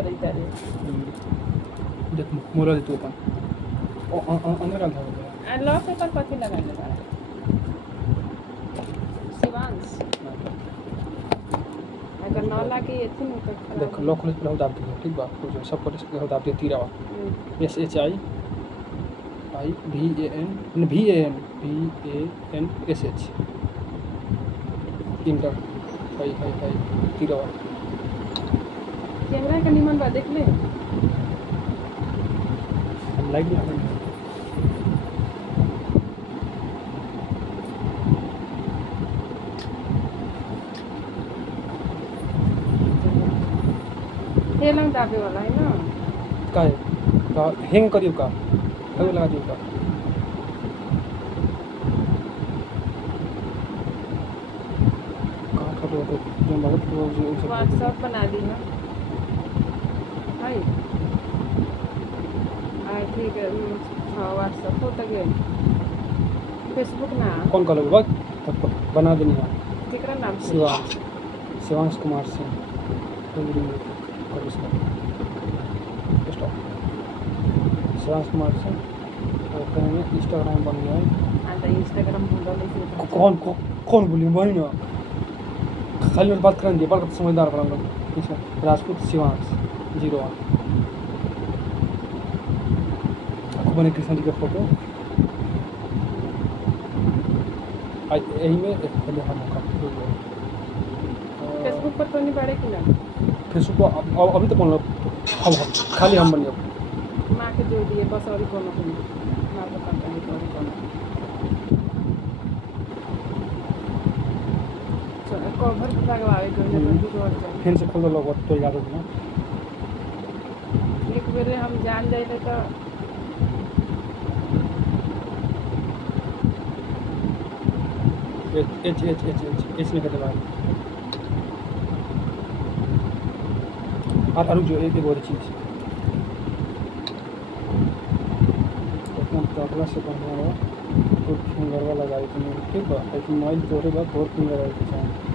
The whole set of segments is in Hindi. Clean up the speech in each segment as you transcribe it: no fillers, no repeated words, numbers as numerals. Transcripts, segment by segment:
रही तारे देख मोरा दे तू अपन अंदर का था लॉक पेपर कथी लगाने बा शिवांश अगर न लागे एथी न तो खराब देख लॉक खोले पहले दाब दे ठीक बा तो सब खोले पहले दाब दे तीरा S H I I V A N S H inter high high high तीरा कैमरा का निमन बा देख ले हम लाइट में ये लंग दाबे वाला है ना का है का हैंग करियो का हैंग लगा दियो का कहां कर रहे हो जो बहुत रोज व्हाट्सएप बना दी ना हाय आई ठीक है हाँ व्हाट्सएप हो तक फेसबुक ना कौन कॉल होगा तब बना देनी है केकरा नाम से शिवांश कुमार सिंह कर इसका स्टॉप शिवांश कुमार सिंह और कहेंगे इंस्टाग्राम बन गया है हाँ तो इंस्टाग्राम बोलो लेकिन कौन बोलिए वही ना खाली में बात करेंगे बात करते समझदार बना लोग इसमें राजपूत शिवांश 01 बने कृष्ण जी का फोटो यही में पहले हम फेसबुक पर तो नहीं पड़े कि ना फेसबुक पर अभी तो कौन हम खाली हम बनिए माँ के जोड़ दिए बस और कोनो को माँ को पता नहीं तो और कोनो कवर लगवावे को ना तो और जाए फिर से खोल दो लोग तो याद हो ना एक बेर हम जान जाइले तो एच नहीं करते बात और जो एक और चीज़ तो अगला से करना है तो फिंगर वाला गाड़ी तो नहीं ठीक बा लेकिन मोबाइल तोड़े बा तोड़ फिंगर वाला चाहिए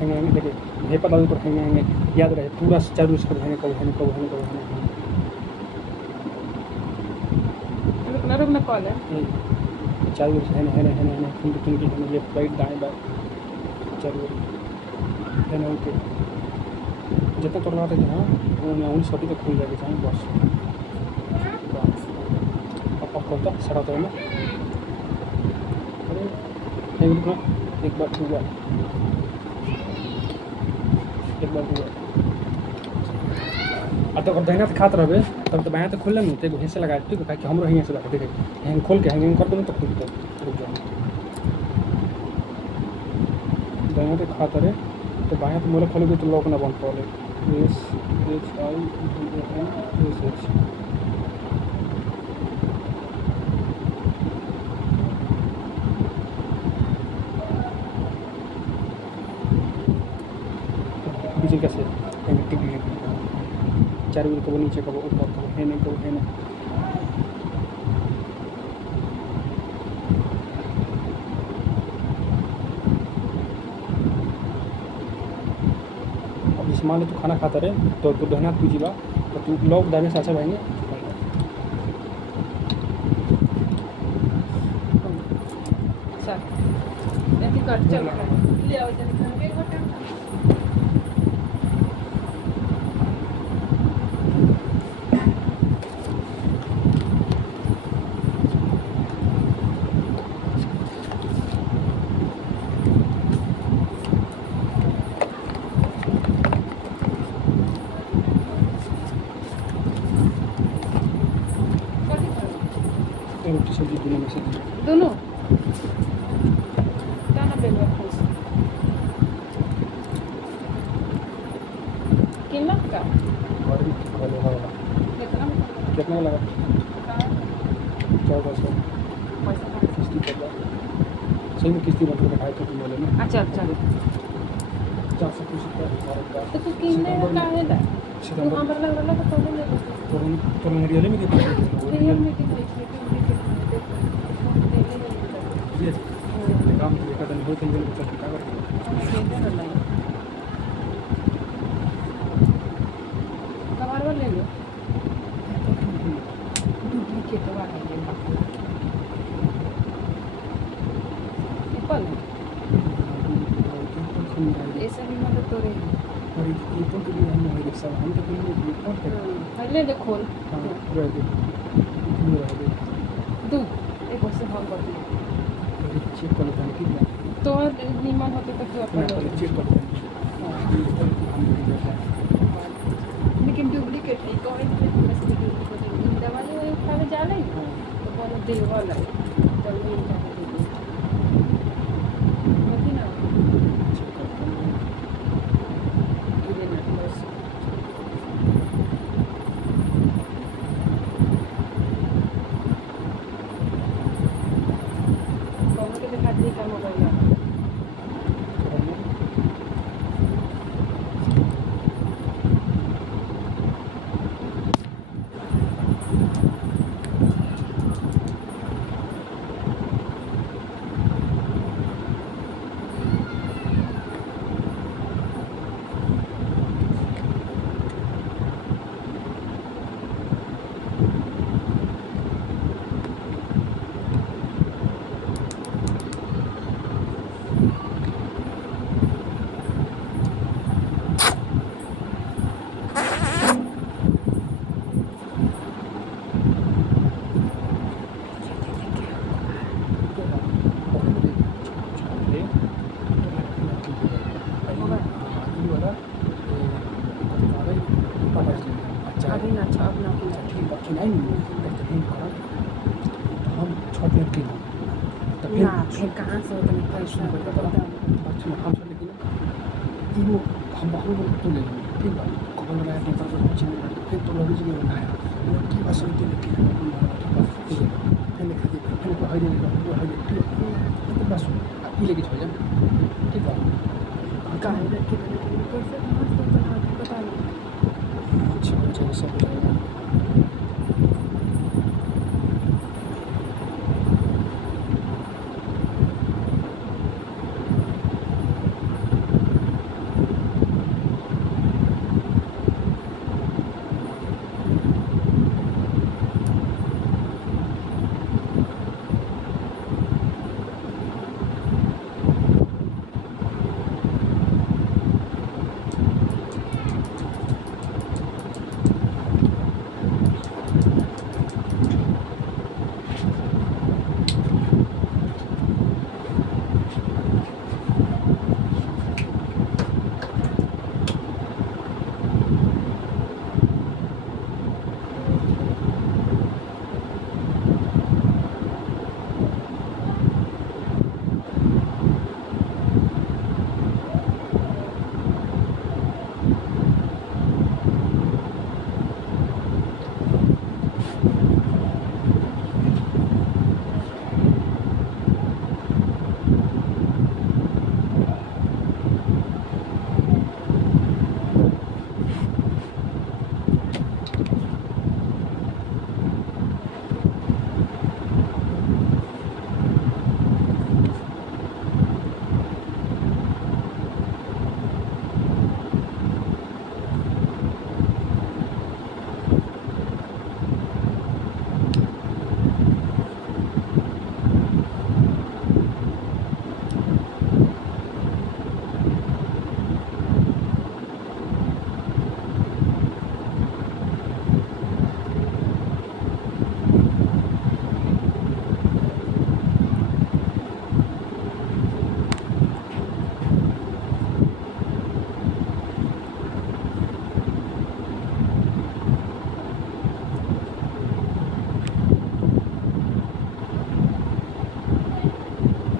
हैंगे देखिए ये पता तो हैंगे याद रहे पूरा चालू इसको हैंगे कब रुक ना कॉल है चालू है फिंगर है लेफ्ट राइट दाएं बाएं चालू है ना ओके जितना तोड़ना था हाँ उन सभी तक खुल जाएगा चाहे बस अब खोलता सड़ा तो है ना अरे एक बार दो बार अब तो दहिना तो खात रहे तब तो बायाँ तो खुल नहीं तो हिस्से लगा ठीक है कि हम रही से लगा देखे हैंग खोल के हैंगिंग कर दो तो खुल तो रुक जाओ दहिना तो खात रहे तो बायाँ तो मोले खोलोगे तो लॉक ना बंद पाओगे SHIVANSH बीच कैसे चार व्हील कब नीचे कब ऊपर कब है नहीं अब जैसे मान लो तू खाना खाता रहे तो तू दहना पीजिएगा तो तू लोग दाने से अच्छा भाएंगे सर ऐसी कर चल ले आओ जल्दी रोटी सब्जी दोनों में से दोनों दाना बेलो कीमत का कितना लगा 1400 पैसा किस्ती कर सही में किस्ती बन के खाए तो तुम बोले ना अच्छा जा सकते हैं तो तू किन्ने का है ला तू सितंबर हमरा लग रहा है तो ले ले तो रियल में कितना रियल में कितने की ले ले ये काम का दिन होते हैं जो चल क्या करते हैं कवर ले लो डुप्लीकेट वाला है एप्पल ऐसा भी मदद तो रही और ये तो भी हम है सब हम तो कोई नहीं कौन कर पहले ले खोल हां रह गए दू एक वर्ष हम कर दिए चेक कर लेते हैं कितना तो नीमन होते तो तू अपना अपन चेक कर लेते हैं लेकिन डुप्लीकेट है कौन है डुप्लीकेट दवा जो खाने जा रहे हैं तो बोलो देवा ला तो ये क्या है ना गिरे ना बस कौन के दिखा दी का मोबाइल अभी ना अच्छा अपना हम छोड़ लेते हैं तो ना फिर कहाँ से उतने पैसा हम छोड़ लेकिन वो हम तो ले लेंगे ठीक है कौन लगाया तो फिर तो लगी जी बनाया वो की बस होती है ठीक है फिर लिखा दे फिर को हाई दे तो बस ये लेके चल जा ठीक है कहाँ रखे कैसे बता लो अच्छा हो जाएगा सब हो जाएगा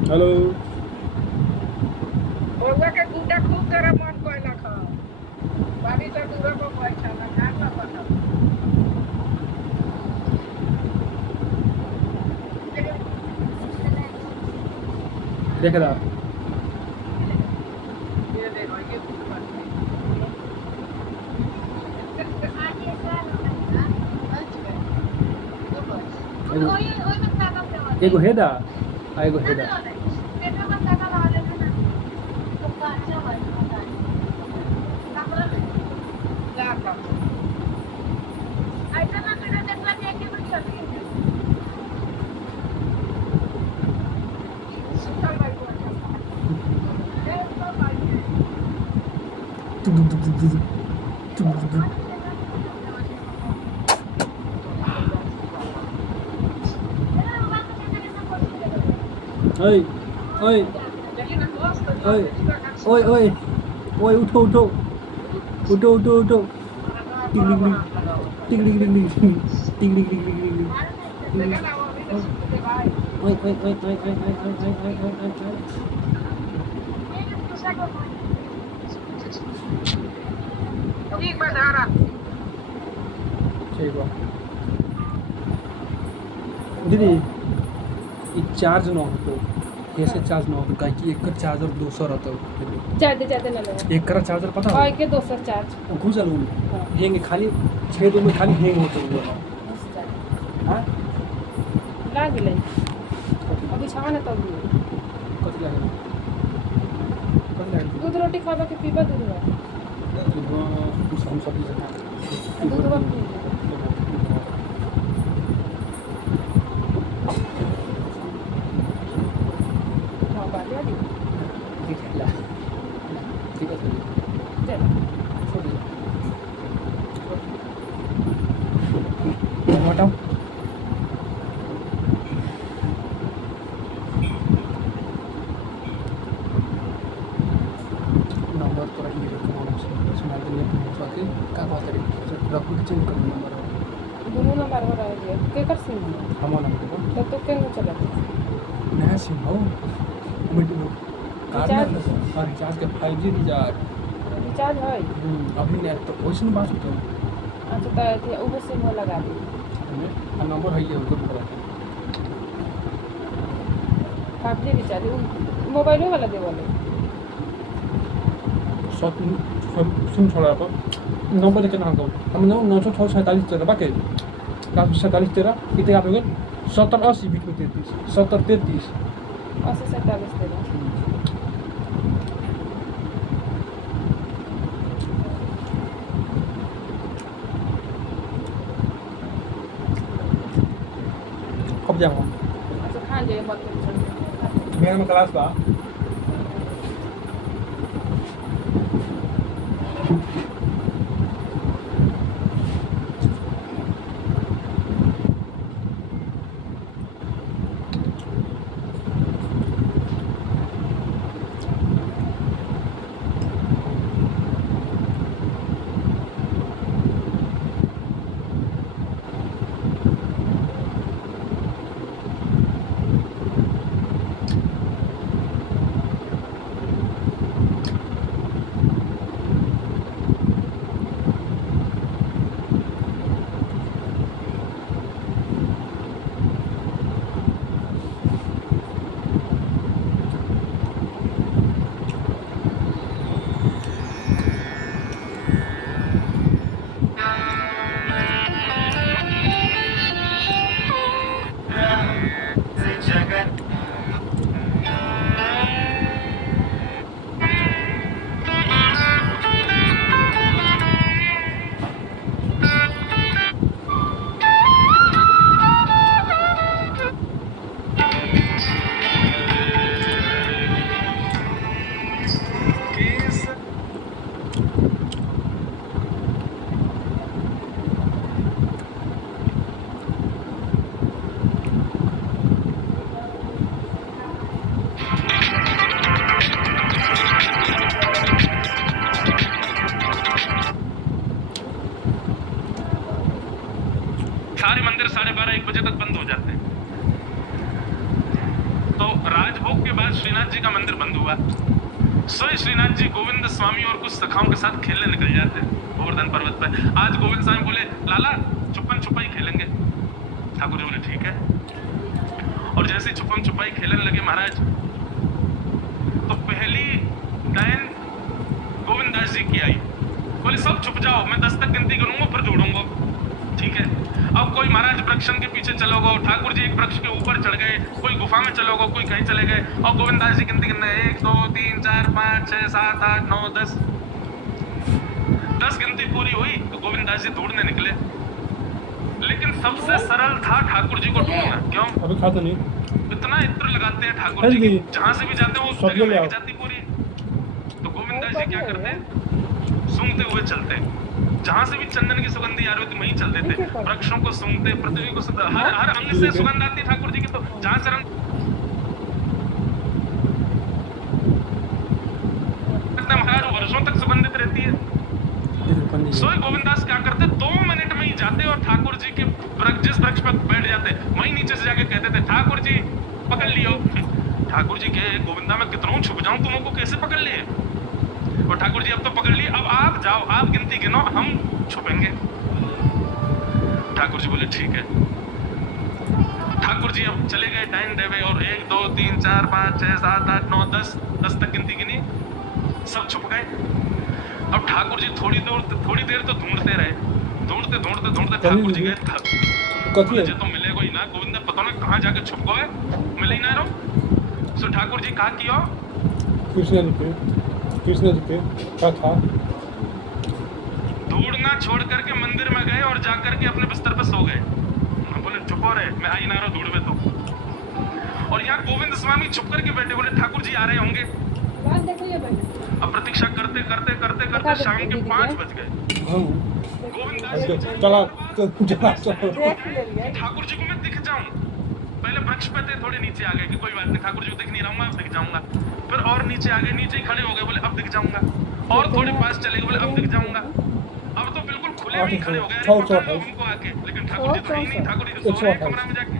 हेलो ओगा के गुड्डा खूब तेरा मन कोइला खा बारी से दूर को बैठा ना जान ना पता देख रहा ये देखो ये एगो हेदा आ एगो हेदा ओए ओए ओए ओए ओए ओए उठो उठो उठो उठो उठो टिंग टिंग टिंग टिंग टिंग टिंग टिंग टिंग टिंग टिंग ओए ओए ओए ओए ओए ओए ओए ओए ओए ओए ठीक बा दीदी ये चार्ज न हो कैसे चार्ज न हो काहे कि एक चार्जर दूसरा रहता है ज्यादा ना लगा एक का चार्जर पता और है के दोसर चार्ज वो घुस आलू हाँ। हैंग खाली 6 दिन में खाली हैंग होता हुआ हां लाग गेलै अभी छावा ना तब कथी लागल कथी लागल दूध रोटी खावा के पीबा दूध हम सब दूधवा हाँ बात याद ठीक है ला ठीक है है हटाओ नंबर तो रही है सुना देंगे बाकी का बात करें रखो कि चेंज करना नंबर दोनों नंबर हो रहा है के कर सिम हम नंबर तो तो के न चला नया सिम हो मिनट कार्ड और रिचार्ज के 5G रिचार्ज है अभी नहीं तो वैसे ना बात होता है अच्छा तो वो सिम हो लगा दी नंबर है ये उनको पता 5G रिचार्ज मोबाइल वाला दे वाले सब सिम छोड़ा तो नंबर लेके ना हम 947 बाकी 47 कितने आप हो गए 70-80 बीच में 33 70-33 80-47 दे दो कब जाऊँ अच्छा खा जाए मत टेंशन मेरा में क्लास बा सारे मंदिर 12:30-1 बजे तक बंद हो जाते हैं। तो राजभोग के बाद श्रीनाथ जी का मंदिर बंद हुआ। सोए श्रीनाथ जी गोविंद स्वामी और कुछ सखाओं के साथ खेलने निकल जाते हैं गोवर्धन पर्वत पर। आज गोविंद स्वामी बोले लाला छुपन छुपाई खेलेंगे। ठाकुर जी बोले ठीक है। और जैसे छुपन छुपाई खेलने लगे महाराज, तो पहली डायन गोविंद दास जी की आई। बोले सब छुप जाओ, मैं 10 तक गिनती करूंगा फिर जोड़ूंगा। ठीक है। अब कोई महाराज वृक्षण के पीछे चलो गो, ठाकुर जी एक वृक्ष के ऊपर चढ़ गए, कोई गुफा में चलो गो, कोई कहीं चले गए, और गोविंदास जी गिनती गिनने 1 2 3 4 5 6 7 8 9 10 गिनती पूरी हुई तो गोविंदास जी ढूंढने निकले। लेकिन सबसे सरल था ठाकुर जी को ढूंढना। क्यों? अभी खाता नहीं। इतना इत्र लगाते हैं ठाकुर जी, जहां से भी जाते हैं उस जगह लेके जाती पूरी। तो गोविंदास जी क्या करते हैं? सूंघते हुए चलते, जहां से भी चंदन की सुगंधी आ रही होती वहीं चलते थे, वृक्षों को सूंघते, पृथ्वी को हर अंग से सुगंध आती है ठाकुर जी की। तो जहां से महाराज वर्षों तक सुगंधित रहती है। सोए गोविंदास क्या करते, 2 मिनट में ही जाते और ठाकुर जी के जिस वृक्ष पर बैठ जाते वहीं नीचे से जाके कहते थे, ठाकुर जी पकड़ लियो। ठाकुर जी के गोविंदा में कितना छुप जाऊं, तुमको कैसे पकड़ लिए? और ठाकुर जी अब तो पकड़ लिए, अब आप जाओ, आप गिनती गिनो, हम छुपेंगे। ठाकुर जी बोले ठीक है। ठाकुर जी अब चले गए टाइम देवे और 1 2 3 4 5 6 7 8 9 10 तक गिनती गिनी, सब छुप गए। अब ठाकुर जी थोड़ी देर तो ढूंढते रहे, ढूंढते ठाकुर जी गए थक। मुझे तो मिलेगा ही ना, गोविंदा पता ना कहाँ जाके छुप गए, मिले ही ना रहो। सो ठाकुर जी कहा किया, कृष्ण जी पे क्या था, ढूंढना छोड़ करके मंदिर में गए और जाकर के अपने बिस्तर पर सो गए। बोले चुप रहे, मैं आई ना रहा ढूंढवे तो। और यहाँ गोविंद स्वामी छुप करके बैठे, बोले ठाकुर जी आ रहे होंगे। अब प्रतीक्षा करते शाम के 5 बज गए। ठाकुर जी को मैं दिख जाऊं, पहले वृक्ष पे थे, थोड़े नीचे आ गए कि कोई बात नहीं, ठाकुर जी को दिख नहीं रहा हूं, अब दिख जाऊंगा। फिर और नीचे आ गए, नीचे ही खड़े हो गए, बोले अब दिख जाऊंगा। और थोड़े पास चले गए, बोले अब दिख जाऊंगा। अब तो बिल्कुल खुले में ही खड़े हो गए उनको आके, लेकिन ठाकुर जी तो ही नहीं, ठाकुर जी सो रहे कमरा में जाके।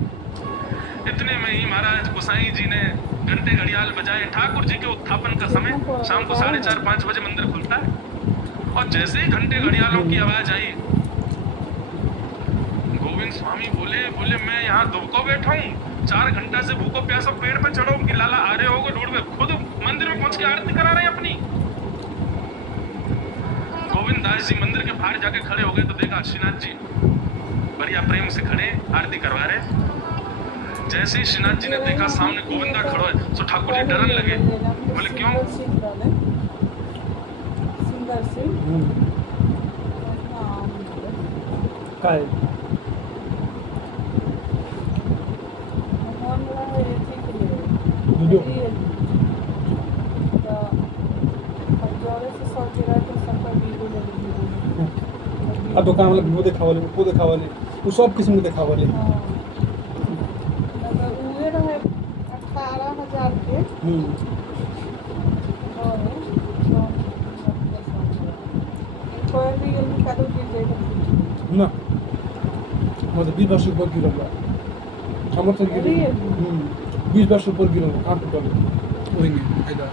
इतने में ही महाराज गोसाई जी ने घंटे घड़ियाल बजाए। ठाकुर जी के उत्थापन का समय शाम को 4:30 5 बजे मंदिर खुलता है। और जैसे ही घंटे घड़ियालों की आवाज आई, गोविंद स्वामी बोले मैं यहाँ दुबको बैठा हूँ, 4 घंटा से भूखो प्यासो पेड़ पे चढ़ो कि लाला आ रहे होगे ढूंढ में, खुद मंदिर में पहुंच के आरती करा रहे हैं अपनी। गोविंद दास जी मंदिर के बाहर जाके खड़े हो गए तो देखा श्रीनाथ जी बढ़िया प्रेम से खड़े आरती करवा रहे। जैसे ही श्रीनाथ जी ने देखा सामने गोविंदा खड़ा है, तो ठाकुर जी डरने लगे, बोले क्यों? अब दुकान वाले वो देखावले वो सब किस्म के देखावले। 18,000 के ना मतलब 20 वर्ष ऊपर गिर गया, हम तो 20 वर्ष ऊपर गिर गया, कहाँ पे होंगे फायदा